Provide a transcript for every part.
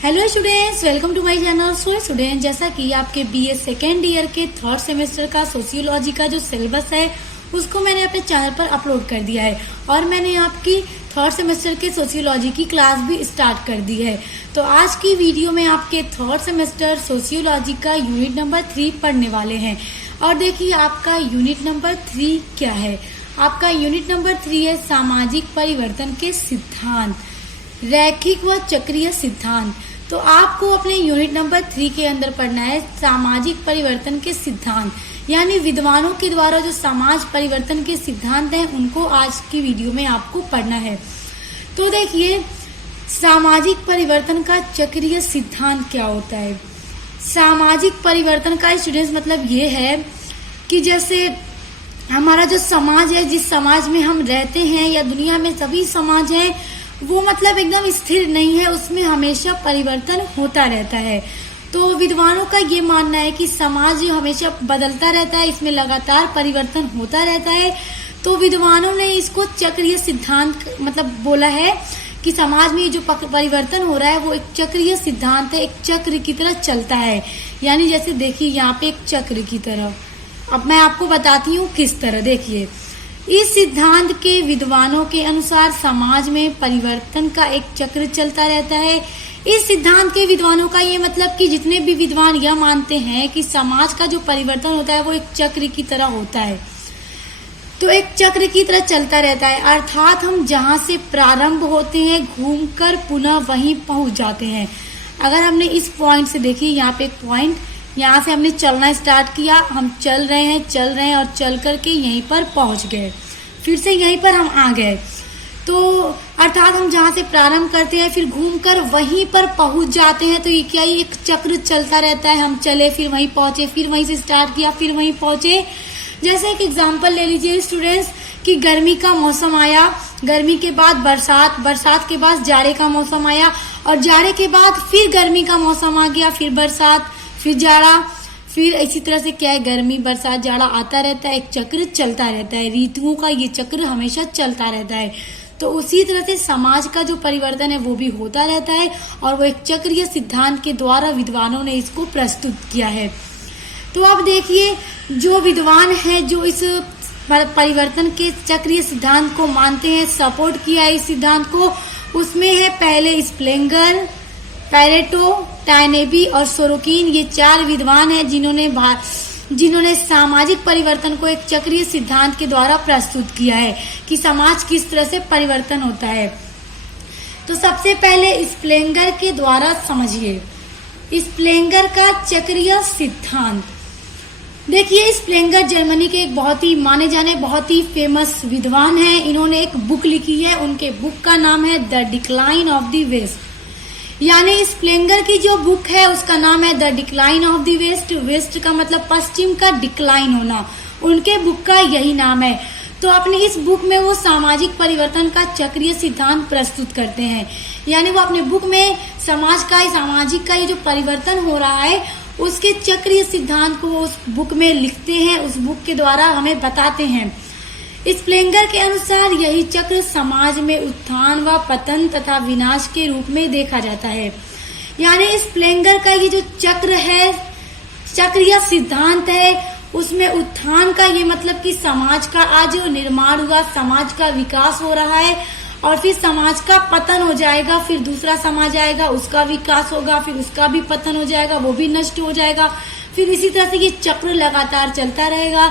Hello students, welcome to my channel. So student, जैसा कि आपके बीए सेकेंड ईयर के थर्ड सेमेस्टर का सोशियोलॉजी का जो सिलेबस है उसको मैंने अपने चैनल पर अपलोड कर दिया है और मैंने आपकी थर्ड सेमेस्टर के सोशियोलॉजी की क्लास भी स्टार्ट कर दी है। तो आज की वीडियो में आपके थर्ड सेमेस्टर सोशियोलॉजी का यूनिट नंबर 3 पढ़ने वाले हैं। और देखिए आपका यूनिट नंबर 3 क्या है। आपका यूनिट नंबर 3 है सामाजिक परिवर्तन के सिद्धांत, रैखिक व चक्रीय सिद्धांत। तो आपको अपने यूनिट नंबर 3 के अंदर पढ़ना है सामाजिक परिवर्तन के सिद्धांत, यानी विद्वानों के द्वारा जो समाज परिवर्तन के सिद्धांत हैं उनको आज की वीडियो में आपको पढ़ना है। तो देखिए सामाजिक परिवर्तन का चक्रीय सिद्धांत क्या होता है। सामाजिक परिवर्तन का स्टूडेंट्स मतलब ये है कि जैसे हमारा जो समाज है, जिस समाज में हम रहते हैं या दुनिया में सभी समाज हैं, वो मतलब एकदम स्थिर नहीं है, उसमें हमेशा परिवर्तन होता रहता है। तो विद्वानों का ये मानना है कि समाज हमेशा बदलता रहता है, इसमें लगातार परिवर्तन होता रहता है। तो विद्वानों ने इसको चक्रीय सिद्धांत मतलब बोला है कि समाज में जो परिवर्तन हो रहा है वो एक चक्रीय सिद्धांत है, एक चक्र की तरह चलता है। यानी जैसे देखिए यहाँ पे एक चक्र की तरह, अब मैं आपको बताती हूँ किस तरह। देखिए इस सिद्धांत के विद्वानों के अनुसार समाज में परिवर्तन का एक चक्र चलता रहता है। इस सिद्धांत के विद्वानों का ये मतलब कि जितने भी विद्वान यह मानते हैं कि समाज का जो परिवर्तन होता है वो एक चक्र की तरह होता है, तो एक चक्र की तरह चलता रहता है। अर्थात हम जहाँ से प्रारंभ होते हैं घूमकर पुनः वहीं पहुंच जाते हैं। अगर हमने इस पॉइंट से देखिए, यहाँ पे एक पॉइंट, यहाँ से हमने चलना स्टार्ट किया, हम चल रहे हैं और चल करके यहीं पर पहुंच गए, फिर से यहीं पर हम आ गए। तो अर्थात हम जहाँ से प्रारंभ करते हैं फिर घूमकर वहीं पर पहुंच जाते हैं। तो ये क्या, ये एक चक्र चलता रहता है। हम चले फिर वहीं पहुंचे, फिर वहीं से स्टार्ट किया फिर वहीं पहुंचे। जैसे एक एग्जाम्पल ले लीजिए स्टूडेंट्स कि गर्मी का मौसम आया, गर्मी के बाद बरसात, बरसात के बाद जाड़े का मौसम आया और जाड़े के बाद फिर गर्मी का मौसम आ गया, फिर बरसात, फिर जाड़ा, फिर इसी तरह से क्या है, गर्मी बरसात जाड़ा आता रहता है, एक चक्र चलता रहता है। ऋतुओं का ये चक्र हमेशा चलता रहता है। तो उसी तरह से समाज का जो परिवर्तन है वो भी होता रहता है और वो एक चक्रीय सिद्धांत के द्वारा विद्वानों ने इसको प्रस्तुत किया है। तो अब देखिए जो विद्वान है जो इस परिवर्तन के चक्रीय सिद्धांत को मानते हैं, सपोर्ट किया है इस सिद्धांत को, उसमें है पहले स्प्लेंगर, पैरेटो, टाइनेबी और सोरोकिन। ये 4 विद्वान हैं जिन्होंने सामाजिक परिवर्तन को एक चक्रीय सिद्धांत के द्वारा प्रस्तुत किया है कि समाज किस तरह से परिवर्तन होता है। तो सबसे पहले स्प्लेंगर के द्वारा समझिए स्प्लेंगर का चक्रीय सिद्धांत। देखिए स्प्लेंगर जर्मनी के एक बहुत ही माने जाने बहुत ही फेमस विद्वान हैं। इन्होंने एक बुक लिखी है, उनके बुक का नाम है the decline of the west. यानी स्प्लेंगर की जो बुक है उसका नाम है the decline of the west. West का मतलब पश्चिम का डिक्लाइन होना, उनके बुक का यही नाम है। तो अपनी इस बुक में वो सामाजिक परिवर्तन का चक्रीय सिद्धांत प्रस्तुत करते हैं। यानी वो अपने बुक में सामाजिक का ये जो परिवर्तन हो रहा है उसके चक्रीय सिद्धांत को वो उस बुक में लिखते हैं, उस बुक के द्वारा हमें बताते हैं। स्प्लेंगर के अनुसार यही चक्र समाज में उत्थान व पतन तथा विनाश के रूप में देखा जाता है। यानी स्प्लेंगर का ये जो चक्र है, चक्रीय सिद्धांत है, उसमें उत्थान का ये मतलब कि समाज का आज निर्माण हुआ, समाज का विकास हो रहा है और फिर समाज का पतन हो जाएगा, फिर दूसरा समाज आएगा, उसका विकास होगा, फिर उसका भी पतन हो जाएगा, वो भी नष्ट हो जाएगा, फिर इसी तरह से ये चक्र लगातार चलता रहेगा।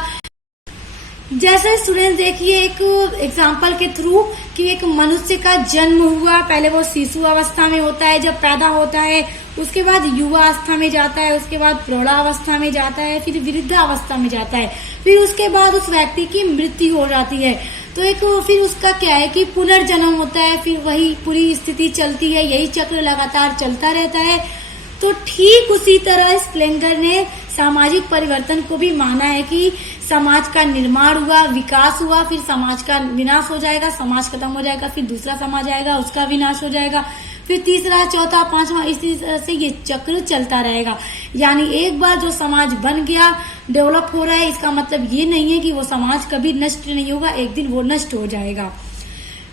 जैसे स्टूडेंट देखिए एक एग्जाम्पल के थ्रू कि एक मनुष्य का जन्म हुआ, पहले वो शिशु अवस्था में होता है जब पैदा होता है, उसके बाद युवा अवस्था में जाता है, उसके बाद प्रौढ़ावस्था में जाता है, फिर वृद्धावस्था में जाता है, फिर उसके बाद उस व्यक्ति की मृत्यु हो जाती है। तो एक फिर उसका क्या है कि पुनर्जन्म होता है, फिर वही पूरी स्थिति चलती है, यही चक्र लगातार चलता रहता है। तो ठीक उसी तरह स्प्लेंगर ने सामाजिक परिवर्तन को भी माना है कि समाज का निर्माण हुआ, विकास हुआ, फिर समाज का विनाश हो जाएगा, समाज खत्म हो जाएगा, फिर दूसरा समाज आएगा, उसका विनाश हो जाएगा, फिर तीसरा, चौथा, पांचवा, इसी तरह से ये चक्र चलता रहेगा। यानी एक बार जो समाज बन गया, डेवलप हो रहा है, इसका मतलब ये नहीं है कि वो समाज कभी नष्ट नहीं होगा, एक दिन वो नष्ट हो जाएगा।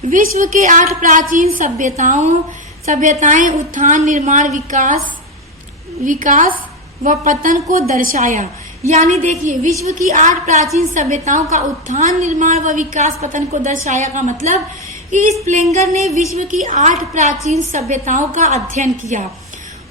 विश्व के 8 प्राचीन सभ्यताओं सभ्यताएं उत्थान, निर्माण, विकास व पतन को दर्शाया। यानी देखिए, विश्व की 8 प्राचीन सभ्यताओं का उत्थान, निर्माण व विकास पतन को दर्शाया का मतलब कि स्प्लेंगर ने विश्व की 8 प्राचीन सभ्यताओं का अध्ययन किया।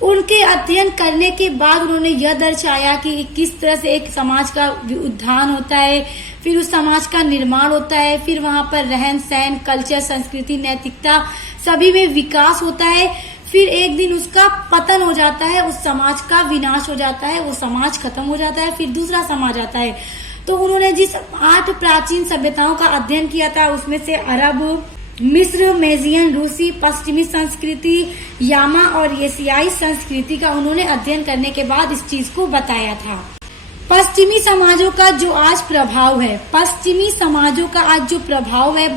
उनके अध्ययन करने के बाद उन्होंने यह दर्शाया कि किस तरह से एक समाज का उत्थान होता है, फिर उस समाज का निर्माण होता है, फिर वहां पर रहन सहन, कल्चर, संस्कृति, नैतिकता सभी में विकास होता है, फिर एक दिन उसका पतन हो जाता है, उस समाज का विनाश हो जाता है, वो समाज खत्म हो जाता है, फिर दूसरा समाज आता है। तो उन्होंने जिस 8 प्राचीन सभ्यताओं का अध्ययन किया था उसमें से अरब, मिस्र, मेजियन, रूसी, पश्चिमी संस्कृति, यामा और एशियाई संस्कृति का उन्होंने अध्ययन करने के बाद इस चीज को बताया था। पश्चिमी समाजों का जो आज प्रभाव है, पश्चिमी समाजों का आज जो प्रभाव है,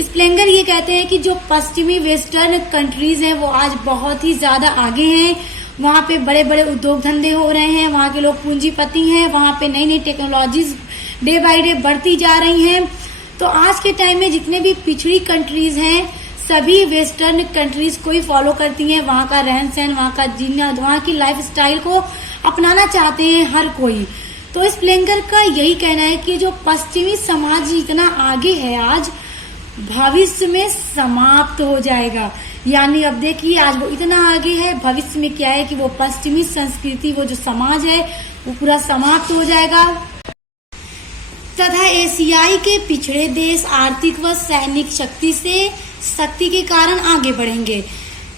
स्प्लेंगर ये कहते हैं कि जो पश्चिमी वेस्टर्न कंट्रीज हैं वो आज बहुत ही ज्यादा आगे हैं। वहाँ पे बड़े बड़े उद्योग धंधे हो रहे हैं, वहाँ के लोग पूंजीपति हैं, वहाँ पे नई नई टेक्नोलॉजीज डे बाय डे बढ़ती जा रही हैं। तो आज के टाइम में जितने भी पिछड़ी कंट्रीज हैं सभी वेस्टर्न कंट्रीज को ही फॉलो करती हैं, वहाँ का रहन सहन, वहाँ का जीना, वहाँ की लाइफ स्टाइल को अपनाना चाहते हैं हर कोई। तो स्प्लेंगर का यही कहना है कि जो पश्चिमी समाज इतना आगे है आज भविष्य में समाप्त हो जाएगा। यानी अब देखिए आज वो इतना आगे है, भविष्य में क्या है कि वो पश्चिमी संस्कृति, वो जो समाज है वो पूरा समाप्त हो जाएगा तथा एशियाई के पिछड़े देश आर्थिक व सैनिक शक्ति के कारण आगे बढ़ेंगे।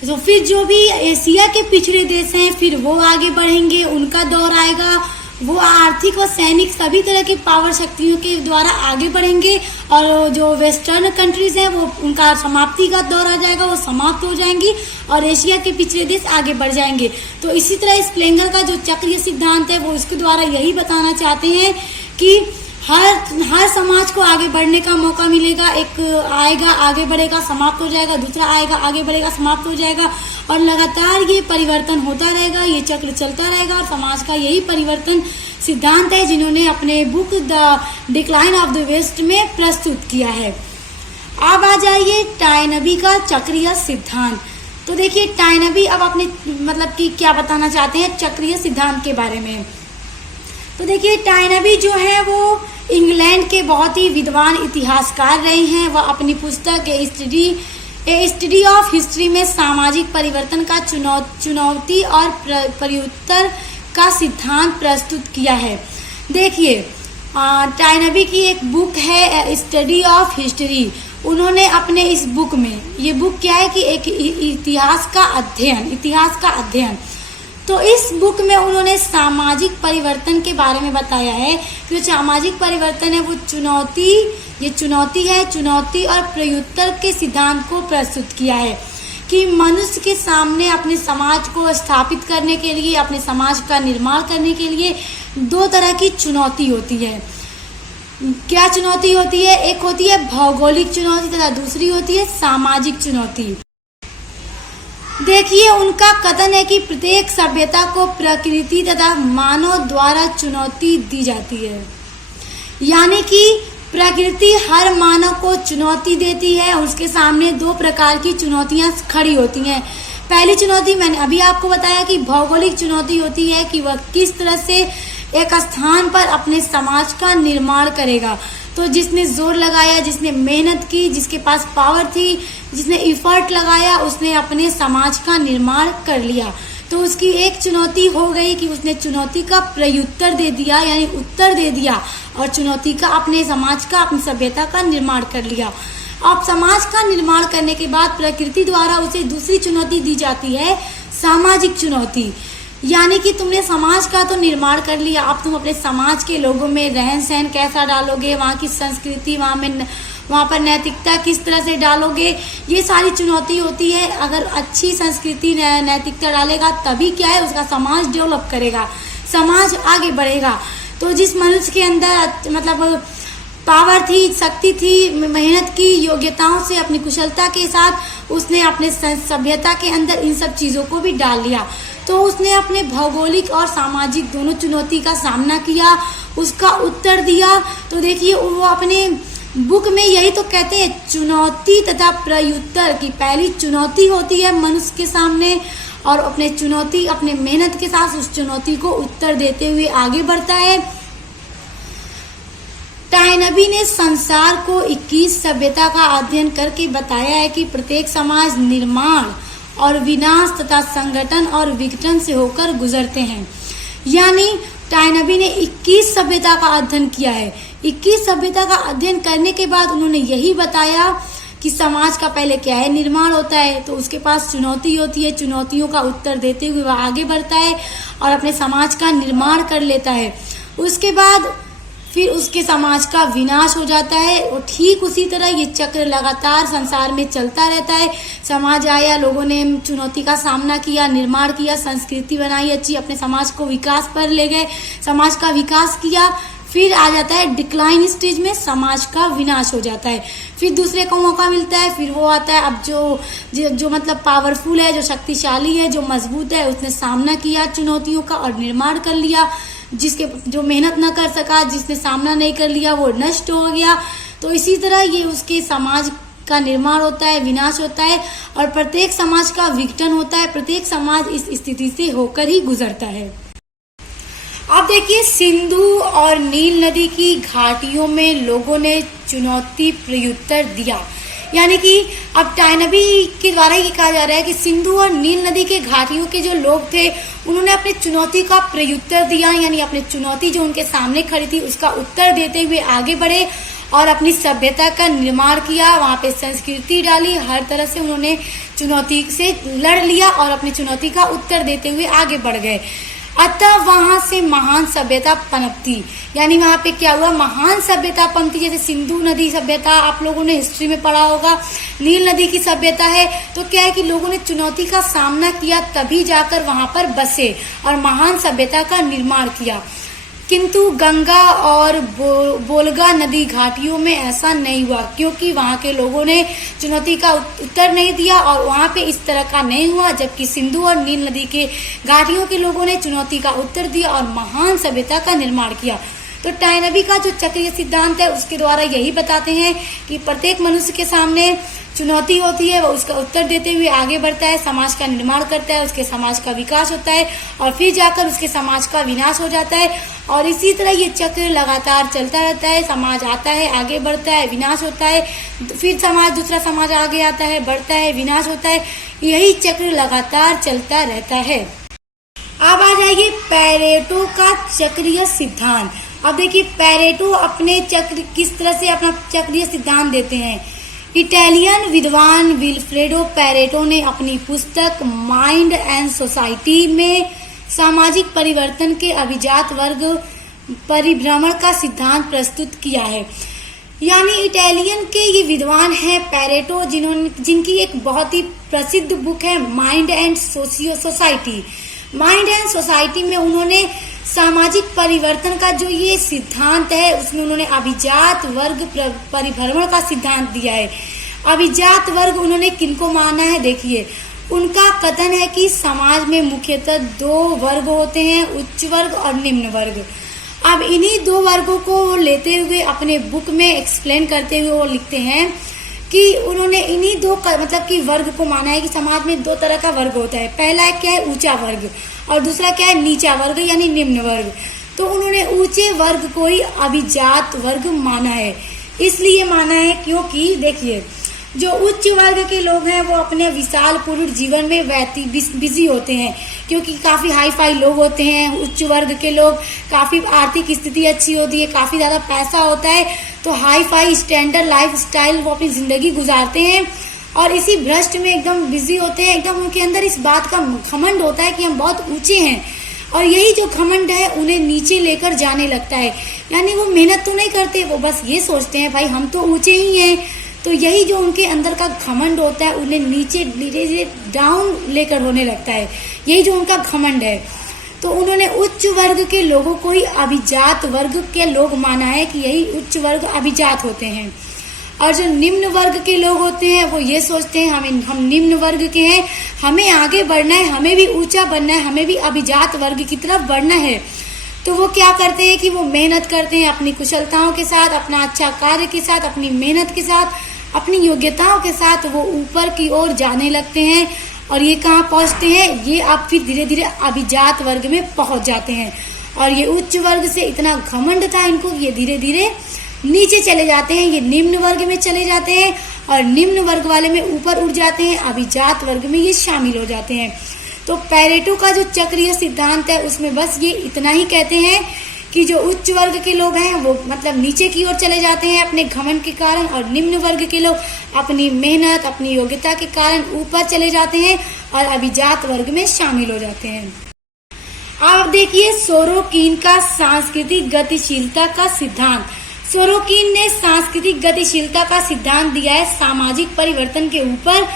तो फिर जो भी एशिया के पिछड़े देश हैं फिर वो आगे बढ़ेंगे, उनका दौर आएगा, वो आर्थिक व सैनिक सभी तरह की पावर शक्तियों के द्वारा आगे बढ़ेंगे और जो वेस्टर्न कंट्रीज हैं वो उनका समाप्ति का दौर आ जाएगा, वो समाप्त हो जाएंगी और एशिया के पिछड़े देश आगे बढ़ जाएंगे। तो इसी तरह स्प्लेंगर का जो चक्रीय सिद्धांत है वो इसके द्वारा यही बताना चाहते हैं कि हर समाज को आगे बढ़ने का मौका मिलेगा। एक आएगा आगे बढ़ेगा समाप्त हो जाएगा, दूसरा आएगा आगे बढ़ेगा समाप्त हो जाएगा और लगातार ये परिवर्तन होता रहेगा, ये चक्र चलता रहेगा। और समाज का यही परिवर्तन सिद्धांत है जिन्होंने अपने book the decline of the west में प्रस्तुत किया है। अब आ जाइए टायनबी का चक्रीय सिद्धांत। तो देखिए टायनबी अब अपने मतलब कि क्या बताना चाहते हैं चक्रीय सिद्धांत के बारे में। तो देखिए टायनबी जो है वो इंग्लैंड के बहुत ही विद्वान इतिहासकार रहे हैं। वह अपनी पुस्तक स्टडी ऑफ हिस्ट्री में सामाजिक परिवर्तन का चुनौती और प्रत्युत्तर का सिद्धांत प्रस्तुत किया है। देखिए टायनबी की एक बुक है स्टडी ऑफ हिस्ट्री। उन्होंने अपने इस बुक में, ये बुक क्या है कि एक इतिहास का अध्ययन। तो इस बुक में उन्होंने सामाजिक परिवर्तन के बारे में बताया है कि जो सामाजिक परिवर्तन है वो चुनौती और प्रत्युत्तर के सिद्धांत को प्रस्तुत किया है कि मनुष्य के सामने अपने समाज को स्थापित करने के लिए, अपने समाज का निर्माण करने के लिए 2 तरह की चुनौती होती है। क्या चुनौती होती है? एक होती है भौगोलिक चुनौती तथा दूसरी होती है सामाजिक चुनौती। देखिए उनका कथन है कि प्रत्येक सभ्यता को प्रकृति तथा मानव द्वारा चुनौती दी जाती है। यानी कि प्रकृति हर मानव को चुनौती देती है, उसके सामने 2 प्रकार की चुनौतियां खड़ी होती हैं। पहली चुनौती मैंने अभी आपको बताया कि भौगोलिक चुनौती होती है कि वह किस तरह से एक स्थान पर अपने समाज का निर्माण करेगा। तो जिसने जोर लगाया, जिसने मेहनत की, जिसके पास पावर थी, जिसने इफर्ट लगाया, उसने अपने समाज का निर्माण कर लिया। तो उसकी एक चुनौती हो गई कि उसने चुनौती का प्रत्युत्तर दे दिया, यानी उत्तर दे दिया और चुनौती का अपने समाज का, अपनी सभ्यता का निर्माण कर लिया। अब समाज का निर्माण करने के बाद प्रकृति द्वारा उसे दूसरी चुनौती दी जाती है, सामाजिक चुनौती। यानी कि तुमने समाज का तो निर्माण कर लिया, अब तुम अपने समाज के लोगों में रहन सहन कैसा डालोगे, वहाँ की संस्कृति, वहाँ पर नैतिकता किस तरह से डालोगे, ये सारी चुनौती होती है। अगर अच्छी संस्कृति नैतिकता डालेगा तभी क्या है उसका समाज डेवलप करेगा, समाज आगे बढ़ेगा। तो जिस मनुष्य के अंदर मतलब पावर थी, शक्ति थी, मेहनत की, योग्यताओं से अपनी कुशलता के साथ उसने अपने सभ्यता के अंदर इन सब चीज़ों को भी डाल लिया। तो उसने अपने भौगोलिक और सामाजिक दोनों चुनौती का सामना किया, उसका उत्तर दिया। तो देखिए वो अपने बुक में यही तो कहते हैं, चुनौती तथा प्रत्युत्तर की पहली चुनौती होती है मनुष्य के सामने, और अपने चुनौती अपने मेहनत के साथ उस चुनौती को उत्तर देते हुए आगे बढ़ता है। टायनबी ने संसार को 21 सभ्यता का अध्ययन करके बताया है कि प्रत्येक समाज निर्माण और विनाश तथा संगठन और विघटन से होकर गुजरते हैं। यानी टायनबी ने 21 सभ्यता का अध्ययन किया है। 21 सभ्यता का अध्ययन करने के बाद उन्होंने यही बताया कि समाज का पहले क्या है, निर्माण होता है, तो उसके पास चुनौती होती है, चुनौतियों का उत्तर देते हुए वह आगे बढ़ता है और अपने समाज का निर्माण कर लेता है। उसके बाद फिर उसके समाज का विनाश हो जाता है, और ठीक उसी तरह ये चक्र लगातार संसार में चलता रहता है। समाज आया, लोगों ने चुनौती का सामना किया, निर्माण किया, संस्कृति बनाई अच्छी, अपने समाज को विकास पर ले गए, समाज का विकास किया, फिर आ जाता है डिक्लाइन स्टेज में, समाज का विनाश हो जाता है। फिर दूसरे को मौका मिलता है, फिर वो आता है अब जो मतलब पावरफुल है, जो शक्तिशाली है, जो मजबूत है, उसने सामना किया चुनौतियों का और निर्माण कर लिया। जिसके जो मेहनत न कर सका, जिसने सामना नहीं कर लिया, वो नष्ट हो गया। तो इसी तरह ये उसके समाज का निर्माण होता है, विनाश होता है, और प्रत्येक समाज का विघटन होता है। प्रत्येक समाज इस स्थिति से होकर ही गुजरता है। अब देखिए, सिंधु और नील नदी की घाटियों में लोगों ने चुनौती प्रत्युत्तर दिया। यानी कि अब टायनबी के द्वारा ये कहा जा रहा है कि सिंधु और नील नदी के घाटियों के जो लोग थे, उन्होंने अपनी चुनौती का प्रत्युत्तर दिया, यानी अपनी चुनौती जो उनके सामने खड़ी थी उसका उत्तर देते हुए आगे बढ़े और अपनी सभ्यता का निर्माण किया। वहाँ पे संस्कृति डाली, हर तरह से उन्होंने चुनौती से लड़ लिया और अपनी चुनौती का उत्तर देते हुए आगे बढ़ गए। अतः वहां से महान सभ्यता पनपती। यानी वहां पे क्या हुआ, महान सभ्यता पनपती। जैसे सिंधु नदी सभ्यता आप लोगों ने हिस्ट्री में पढ़ा होगा, नील नदी की सभ्यता है, तो क्या है कि लोगों ने चुनौती का सामना किया, तभी जाकर वहां पर बसे और महान सभ्यता का निर्माण किया। किंतु गंगा और बोलगा नदी घाटियों में ऐसा नहीं हुआ, क्योंकि वहां के लोगों ने चुनौती का उत्तर नहीं दिया और वहां पे इस तरह का नहीं हुआ। जबकि सिंधु और नील नदी के घाटियों के लोगों ने चुनौती का उत्तर दिया और महान सभ्यता का निर्माण किया। तो टायनबी का जो चक्रीय सिद्धांत है उसके द्वारा यही बताते हैं कि प्रत्येक मनुष्य के सामने चुनौती होती है, वो उसका उत्तर देते हुए आगे बढ़ता है, समाज का निर्माण करता है, उसके समाज का विकास होता है और फिर जाकर उसके समाज का विनाश हो जाता है। और इसी तरह ये चक्र लगातार चलता रहता है। समाज आता है, आगे बढ़ता है, विनाश होता है, फिर दूसरा समाज आगे आता है, बढ़ता है, विनाश होता है। यही चक्र लगातार चलता रहता है। अब आ जाइए पेरेटो का चक्रीय सिद्धांत। अब देखिए, पेरेटो अपने चक्र किस तरह से अपना चक्रीय सिद्धांत देते हैं। इटालियन विद्वान विल्फ्रेडो पेरेटो ने अपनी पुस्तक माइंड एंड सोसाइटी में सामाजिक परिवर्तन के अभिजात वर्ग परिभ्रमण का सिद्धांत प्रस्तुत किया है। यानी इटालियन के ये विद्वान हैं पेरेटो, जिनकी एक बहुत ही प्रसिद्ध बुक है mind and society. Mind and society में उन्होंने सामाजिक परिवर्तन का जो ये सिद्धांत है, उसमें उन्होंने अभिजात वर्ग परिभ्रमण का सिद्धांत दिया है। अभिजात वर्ग उन्होंने किनको माना है, देखिए, उनका कथन है कि समाज में मुख्यतः दो वर्ग होते हैं, उच्च वर्ग और निम्न वर्ग। अब इन्हीं दो वर्गों को लेते हुए अपने बुक में एक्सप्लेन करते हुए वो लिखते हैं कि उन्होंने इन्हीं दो मतलब कि वर्ग को माना है कि समाज में दो तरह का वर्ग होता है। पहला क्या है, ऊंचा वर्ग, और दूसरा क्या है, नीचा वर्ग यानी निम्न वर्ग। तो उन्होंने ऊंचे वर्ग को ही अभिजात वर्ग माना है। इसलिए माना है क्योंकि देखिए, जो उच्च वर्ग के लोग हैं वो अपने विशाल पूर्ण जीवन में बिजी होते हैं, क्योंकि काफ़ी हाई फाई लोग होते हैं। उच्च वर्ग के लोग, काफ़ी आर्थिक स्थिति अच्छी होती है, काफ़ी ज़्यादा पैसा होता है, तो hi fi standard life style वो अपनी ज़िंदगी गुजारते हैं और इसी भ्रष्ट में एकदम बिजी होते हैं। एकदम उनके अंदर इस बात का घमंड होता है कि हम बहुत ऊंचे हैं, और यही जो घमंड है उन्हें नीचे लेकर जाने लगता है। यानी वो मेहनत तो नहीं करते, वो बस ये सोचते हैं भाई हम तो ऊंचे ही हैं। तो यही जो उनके अंदर का घमंड होता है उन्हें नीचे धीरे धीरे डाउन लेकर होने लगता है। यही जो उनका घमंड है। तो उन्होंने उच्च वर्ग के लोगों को ही अभिजात वर्ग के लोग माना है कि यही उच्च वर्ग अभिजात होते हैं। और जो निम्न वर्ग के लोग होते हैं वो ये सोचते हैं हम निम्न वर्ग के हैं, हमें आगे बढ़ना है, हमें भी ऊंचा बनना है, हमें भी अभिजात वर्ग की तरफ बढ़ना है। तो वो क्या करते हैं कि वो मेहनत करते हैं अपनी कुशलताओं के साथ, अपना अच्छा कार्य के साथ, अपनी मेहनत के साथ, अपनी योग्यताओं के साथ वो ऊपर की ओर जाने लगते हैं। और ये कहाँ पहुँचते हैं, ये आप फिर धीरे धीरे अभिजात वर्ग में पहुँच जाते हैं। और ये उच्च वर्ग से इतना घमंड था इनको, ये धीरे धीरे नीचे चले जाते हैं, ये निम्न वर्ग में चले जाते हैं, और निम्न वर्ग वाले में ऊपर उठ जाते हैं, अभिजात वर्ग में ये शामिल हो जाते हैं। तो पैरेटो का जो चक्रीय सिद्धांत है उसमें बस ये इतना ही कहते हैं कि जो उच्च वर्ग के लोग हैं वो मतलब नीचे की ओर चले जाते हैं अपने घमंड के कारण, और निम्न वर्ग के लोग अपनी मेहनत, अपनी योग्यता के कारण ऊपर चले जाते हैं और अभिजात वर्ग में शामिल हो जाते हैं। आप देखिए सोरोकिन का सांस्कृतिक गतिशीलता का सिद्धांत। सोरोकिन ने सांस्कृतिक गतिशीलता का सिद्धांत दिया है सामाजिक परिवर्तन के ऊपर।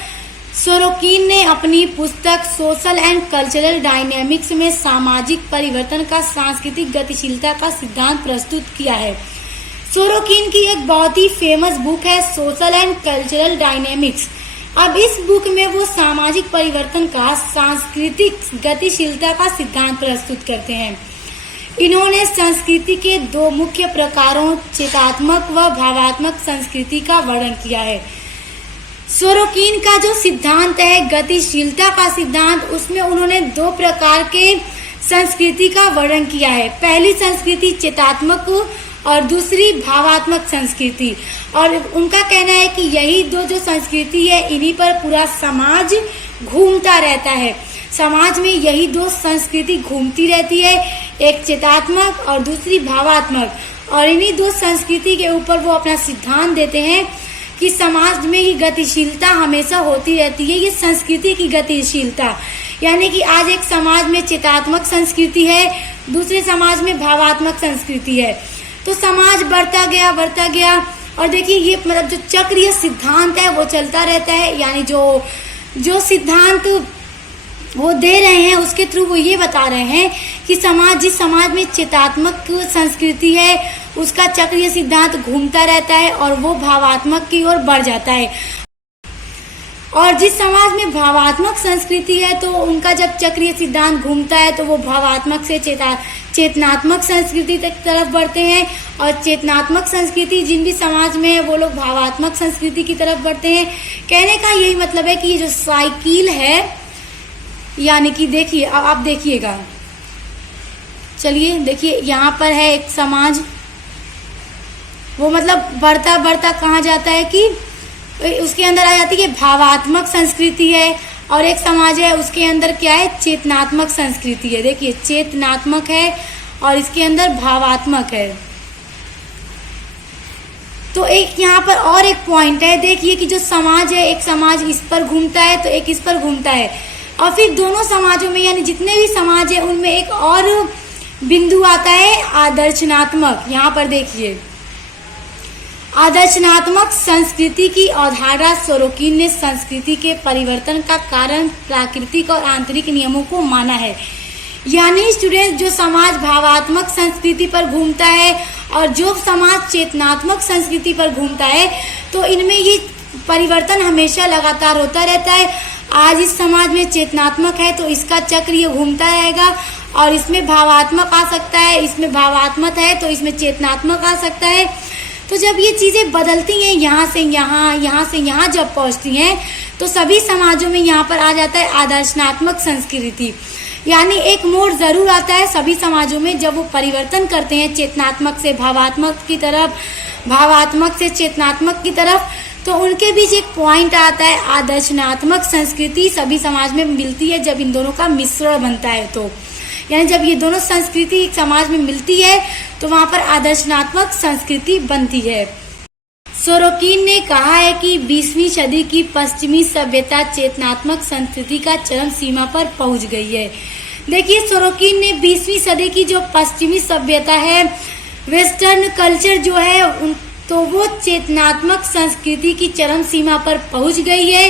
सोरोकिन ने अपनी पुस्तक सोशल एंड कल्चरल डायनेमिक्स में सामाजिक परिवर्तन का सांस्कृतिक गतिशीलता का सिद्धांत प्रस्तुत किया है। सोरोकिन की एक बहुत ही फेमस बुक है सोशल एंड कल्चरल डायनेमिक्स। अब इस बुक में वो सामाजिक परिवर्तन का सांस्कृतिक गतिशीलता का सिद्धांत प्रस्तुत करते हैं। इन्होंने संस्कृति के दो मुख्य प्रकारों चेतात्मक व भावात्मक संस्कृति का वर्णन किया है। सोरोकिन का जो सिद्धांत है गतिशीलता का सिद्धांत, उसमें उन्होंने दो प्रकार के संस्कृति का वर्णन किया है। पहली संस्कृति चेतात्मक और दूसरी भावात्मक संस्कृति। और उनका कहना है कि यही दो जो संस्कृति है इन्हीं पर पूरा समाज घूमता रहता है। समाज में यही दो संस्कृति घूमती रहती है, एक चेतात्मक और दूसरी भावात्मक। और इन्हीं दो संस्कृति के ऊपर वो अपना सिद्धांत देते हैं कि समाज में ये गतिशीलता हमेशा होती रहती है, ये संस्कृति की गतिशीलता। यानी कि आज एक समाज में चेतात्मक संस्कृति है, दूसरे समाज में भावात्मक संस्कृति है, तो समाज बढ़ता गया। और देखिए ये मतलब जो चक्रीय सिद्धांत है वो चलता रहता है। यानी जो सिद्धांत वो दे रहे हैं उसके थ्रू वो ये बता रहे हैं कि जिस समाज में चेतात्मक संस्कृति है उसका चक्रीय सिद्धांत घूमता रहता है और वो भावात्मक की ओर बढ़ जाता है। और जिस समाज में भावात्मक संस्कृति है तो उनका जब चक्रीय सिद्धांत घूमता है तो वो भावात्मक से चेतनात्मक संस्कृति की तरफ बढ़ते हैं, और चेतनात्मक संस्कृति जिन भी समाज में है वो लोग भावात्मक संस्कृति की तरफ बढ़ते हैं। कहने का यही मतलब है कि ये जो साइकिल है, यानी कि देखिए आप देखिएगा, चलिए देखिए यहाँ पर है एक समाज, वो मतलब बढ़ता कहाँ जाता है कि उसके अंदर आ जाती है भावात्मक संस्कृति है, और एक समाज है उसके अंदर क्या है चेतनात्मक संस्कृति है। देखिए चेतनात्मक है और इसके अंदर भावात्मक है। तो एक यहाँ पर और एक पॉइंट है, देखिए कि जो समाज है एक समाज इस पर घूमता है तो एक इस पर घूमता है, और फिर दोनों समाजों में यानी जितने भी समाज है उनमें एक और बिंदु आता है आदर्शनात्मक। यहाँ पर देखिए आदर्शनात्मक संस्कृति की अवधारणा सोरोकिन ने संस्कृति के परिवर्तन का कारण प्राकृतिक और आंतरिक नियमों को माना है। यानी स्टूडेंट जो समाज भावात्मक संस्कृति पर घूमता है और जो समाज चेतनात्मक संस्कृति पर घूमता है तो इनमें ये परिवर्तन हमेशा लगातार होता रहता है। आज इस समाज में चेतनात्मक है तो इसका चक्र ये घूमता रहेगा, और इसमें भावात्मक आ सकता है, इसमें भावात्मक है तो इसमें चेतनात्मक आ सकता है। तो जब ये चीजें बदलती हैं यहाँ से यहाँ जब पहुँचती हैं तो सभी समाजों में यहाँ पर आ जाता है आदर्शनात्मक संस्कृति। यानी एक मोड़ जरूर आता है सभी समाजों में जब वो परिवर्तन करते हैं चेतनात्मक से भावात्मक की तरफ, भावात्मक से चेतनात्मक की तरफ, तो उनके बीच एक पॉइंट आता है आदर्शनात्मक संस्कृति सभी समाज में मिलती है जब इन दोनों का मिश्रण बनता है। तो यानी जब ये दोनों संस्कृति एक समाज में मिलती है तो वहां पर आदर्शनात्मक संस्कृति बनती है। सोरोकिन ने कहा है कि 20वीं सदी की पश्चिमी सभ्यता चेतनात्मक संस्कृति का चरम सीमा पर पहुंच गई है। देखिए सोरोकिन ने 20वीं सदी की जो पश्चिमी सभ्यता है, वेस्टर्न कल्चर जो है, तो वो चेतनात्मक संस्कृति की चरम सीमा पर पहुंच गई है,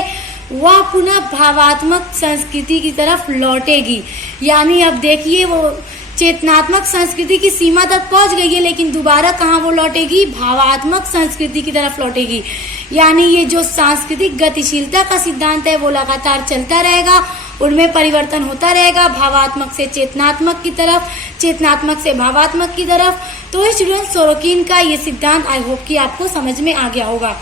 वह पुनः भावात्मक संस्कृति की तरफ लौटेगी। यानी अब देखिए वो चेतनात्मक संस्कृति की सीमा तक पहुंच गई है लेकिन दोबारा कहाँ वो लौटेगी, भावात्मक संस्कृति की तरफ लौटेगी। यानी ये जो सांस्कृतिक गतिशीलता का सिद्धांत है वो लगातार चलता रहेगा उनमें परिवर्तन होता रहेगा, भावात्मक से चेतनात्मक की तरफ, चेतनात्मक से भावात्मक की तरफ। तो स्टूडेंट सोरोकिन का ये सिद्धांत आई होप कि आपको समझ में आ गया होगा।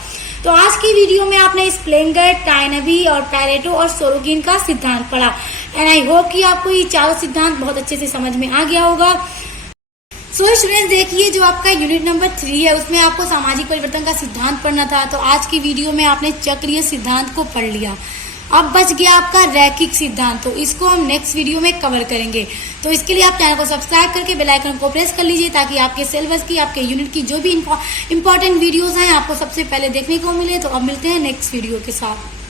तो आज की वीडियो में आपने स्प्लेंगर, टायनबी और पैरेटो और सोरोकिन का सिद्धांत पढ़ा एंड आई होप कि आपको ये चारों सिद्धांत बहुत अच्छे से समझ में आ गया होगा। सो स्टूडेंट्स देखिए, जो आपका यूनिट नंबर 3 है उसमें आपको सामाजिक परिवर्तन का सिद्धांत पढ़ना था। तो आज की वीडियो में आपने चक्रीय सिद्धांत को पढ़ लिया। अब बच गया आपका रैखिक सिद्धांत, तो इसको हम नेक्स्ट वीडियो में कवर करेंगे। तो इसके लिए आप चैनल को सब्सक्राइब करके बेल आइकन को प्रेस कर लीजिए ताकि आपके सिलेबस की, आपके यूनिट की जो भी इंपॉर्टेंट वीडियोस हैं आपको सबसे पहले देखने को मिले। तो अब मिलते हैं नेक्स्ट वीडियो के साथ।